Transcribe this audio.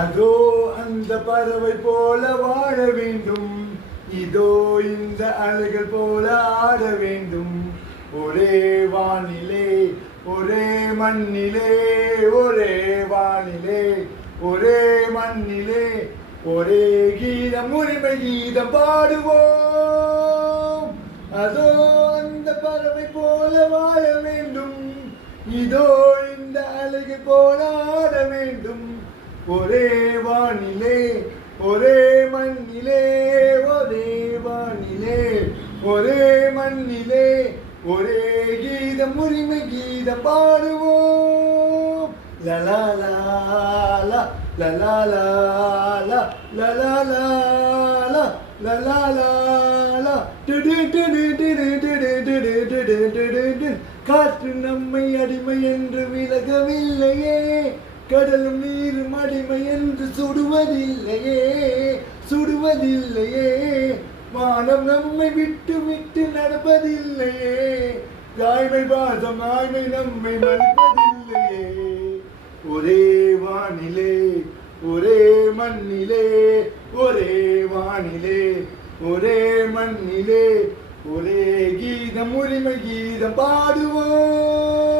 அதோ அந்த பறவை போல வாழ வேண்டும், இதோ இந்த அலைகள் போல ஆட வேண்டும். ஒரே வானிலே ஒரே மண்ணிலே, ஒரே வானிலே ஒரே மண்ணிலே, ஒரே கீதம் உரிமை கீதம் பாடுவோம். அதோ அந்த பறவை போல வாழ வேண்டும், இதோ இந்த அலைகள் போல ஆட வேண்டும். ஒரே வானிலே ஒரே மண்ணிலே, ஒரே வானிலே ஒரே மண்ணிலே, ஒரே கீதம் உரிமை கீதம் பாடுவோம். லலா லாலா லலா லாலா லலா லாலா லலா லாலா. காற்று நம்மை அடிமை என்று விலகவில்லையே, கடலும் நீரும் அடிமை என்று சுடுவதில்லையே, சுடுவதில்லையே. வானம் நம்மை விட்டு விட்டு நடப்பதில்லையே, தாய்மை பாசம் ஆய்மை நம்மை மறுப்பதில்லையே. ஒரே வானிலே ஒரே மண்ணிலே, ஒரே வானிலே ஒரே மண்ணிலே, ஒரே கீதம் உரிமை கீதம் பாடுவோம்.